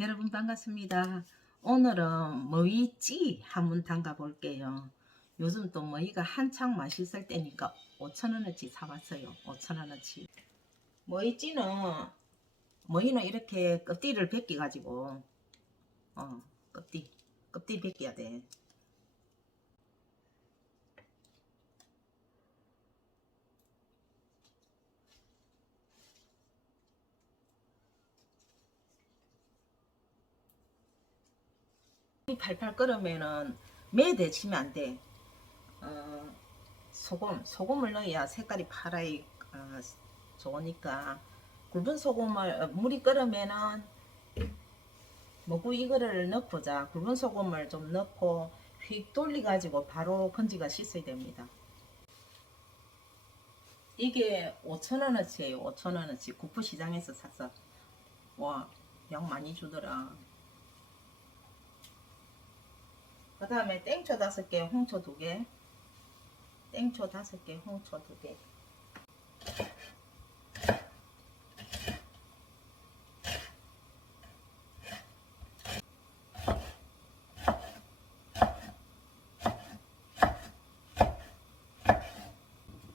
여러분 반갑습니다. 오늘은 머위찌 한번 담가 볼게요. 요즘 또 머위가 한창 맛있을 때니까 5천원어치 사봤어요. 5천원어치. 머위찌는 머위는 이렇게 껍질을 벗겨 가지고 어 껍질 껍질 벗겨야 돼. 팔팔 끓으면은 매 데치면 안 돼. 어, 소금, 소금을 넣어야 색깔이 파라이 어, 좋으니까 굵은 소금을 어, 물이 끓으면은 먹고 이거를 넣고자 굵은 소금을 좀 넣고 휙 돌려 가지고 바로 건지가 씻어야 됩니다. 이게 5천원어치예요. 5천원어치 국부 시장에서 샀어. 와, 양 많이 주더라. 그 다음에 땡초 다섯 개, 홍초 두 개. 땡초 다섯 개, 홍초 두 개.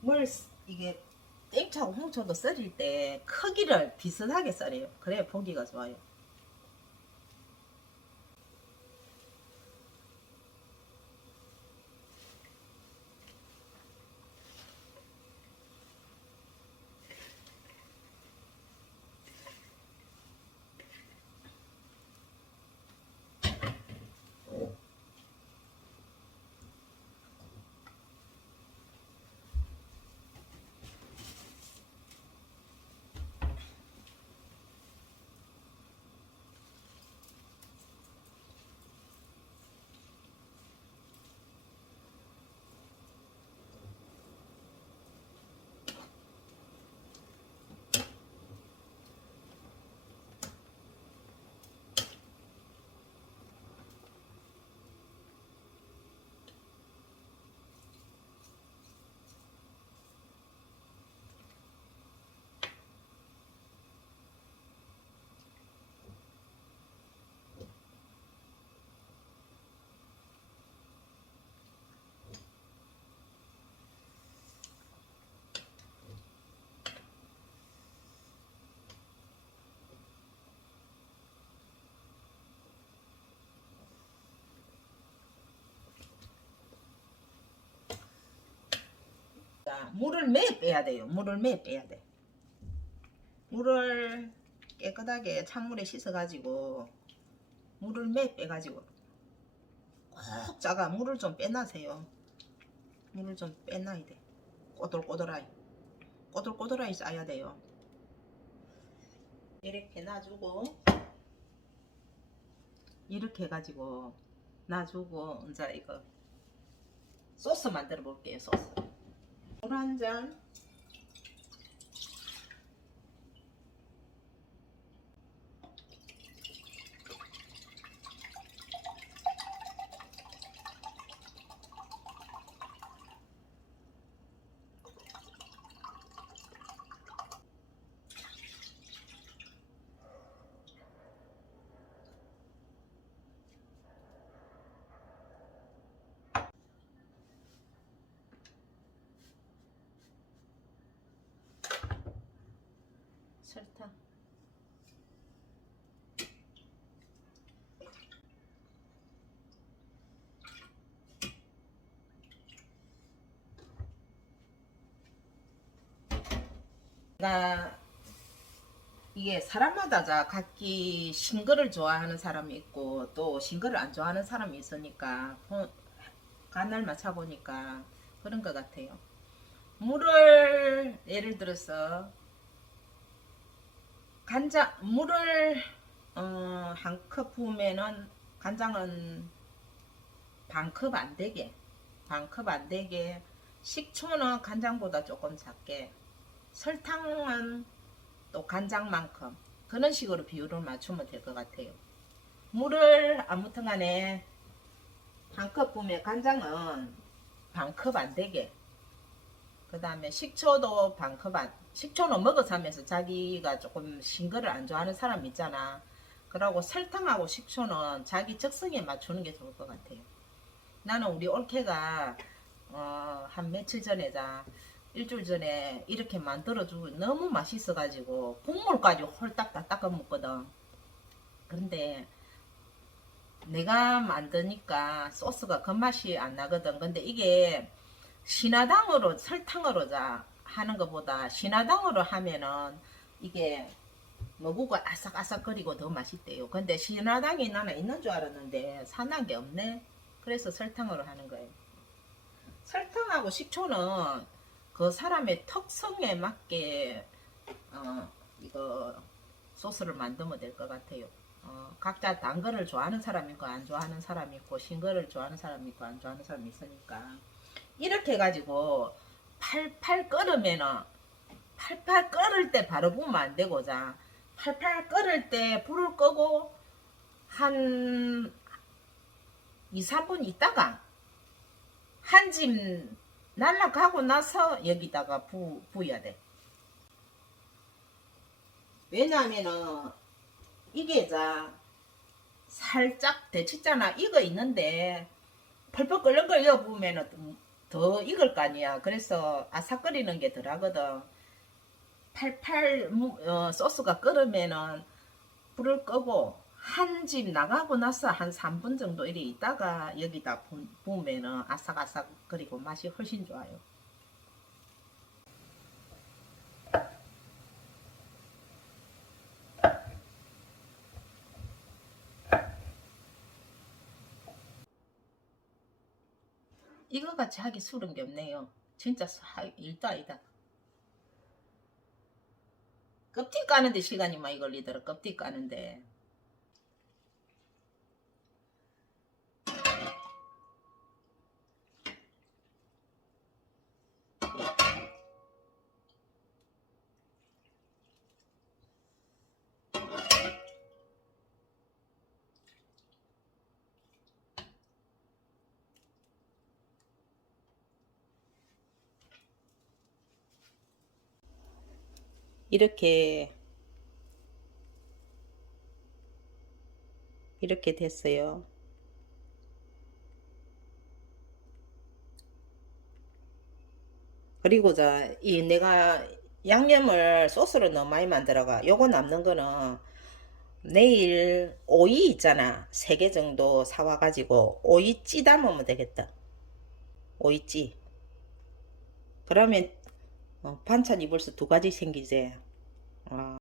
물 쓰- 이게 땡초하고 홍초도 썰일 때 크기를 비슷하게 썰어요. 그래야 보기가 좋아요. 자, 물을 매 빼야 돼요. 물을 매 빼야 돼. 물을 깨끗하게 찬물에 씻어가지고 물을 매 빼가지고 꼭 짜가 물을 좀 빼놔세요. 물을 좀 빼놔야 돼. 꼬들꼬들하게 꼬들꼬들하게 짜야 돼요. 이렇게 놔주고 이렇게 해가지고 놔주고 이제 이거 소스 만들어 볼게요. 소스. 물 한 잔. 설탕. 나 이게 사람마다 자 각기 싱거를 좋아하는 사람이 있고 또 싱거를 안 좋아하는 사람이 있으니까 어, 간을 맞춰 보니까 그런 것 같아요. 물을 예를 들어서 간장 물을 어, 한컵 부으면은 간장은 반 컵 안 되게 반 컵 안 되게 식초는 간장보다 조금 작게. 설탕은 또 간장만큼. 그런 식으로 비율을 맞추면 될 것 같아요. 물을 아무튼 간에 한컵 부으면 간장은 반 컵 안 되게 그 다음에 식초도 반컵 안, 식초는 먹어서 하면서 자기가 조금 싱거를 안 좋아하는 사람 있잖아. 그러고 설탕하고 식초는 자기 적성에 맞추는 게 좋을 것 같아요. 나는 우리 올케가 어, 한 며칠 전에자 일주일 전에 이렇게 만들어주고 너무 맛있어 가지고 국물까지 홀딱 다 닦아 먹거든. 그런데 내가 만드니까 소스가 그 맛이 안 나거든. 근데 이게 신화당으로 설탕으로 자 하는 것보다 신화당으로 하면은 이게 먹고 아삭아삭거리고 더 맛있대요. 근데 신화당이 나는 있는 줄 알았는데 산한 게 없네. 그래서 설탕으로 하는 거예요. 설탕하고 식초는 그 사람의 특성에 맞게 어 이거 소스를 만들면 될 것 같아요. 어, 각자 단 거를 좋아하는 사람 있고 안 좋아하는 사람 있고 신 거를 좋아하는 사람 있고 안 좋아하는 사람 있으니까 이렇게 해가지고 팔팔 끓으면은 팔팔 끓을 때 바로 부으면 안 되고 자 팔팔 끓을 때 불을 끄고 한 2, 3분 있다가 한짐 날라가고 나서 여기다가 부, 부어야 돼. 왜냐하면은 이게 자 살짝 데치잖아 익어 있는데 펄펄 끓는 걸 이어 부으면은 더 익을 거 아니야. 그래서 아삭거리는 게 덜하거든. 팔팔 무- 어, 소스가 끓으면은 불을 끄고 한 집 나가고 나서 한 3분 정도 이래 있다가 여기다 부- 부으면은 아삭아삭 그리고 맛이 훨씬 좋아요. 이거 같이 하기 수른 게 없네요. 진짜 일도 아니다. 껍질 까는데 시간이 많이 걸리더라. 껍질 까는데. 이렇게 이렇게 됐어요. 그리고 자, 이 내가 양념을 소스를 너무 많이 만들어가. 요거 남는 거는 내일 오이 있잖아. 세개 정도 사와가지고 오이 찌 담으면 되겠다. 오이 찌. 그러면 어, 반찬 입을 수두 가지 생기지. 어.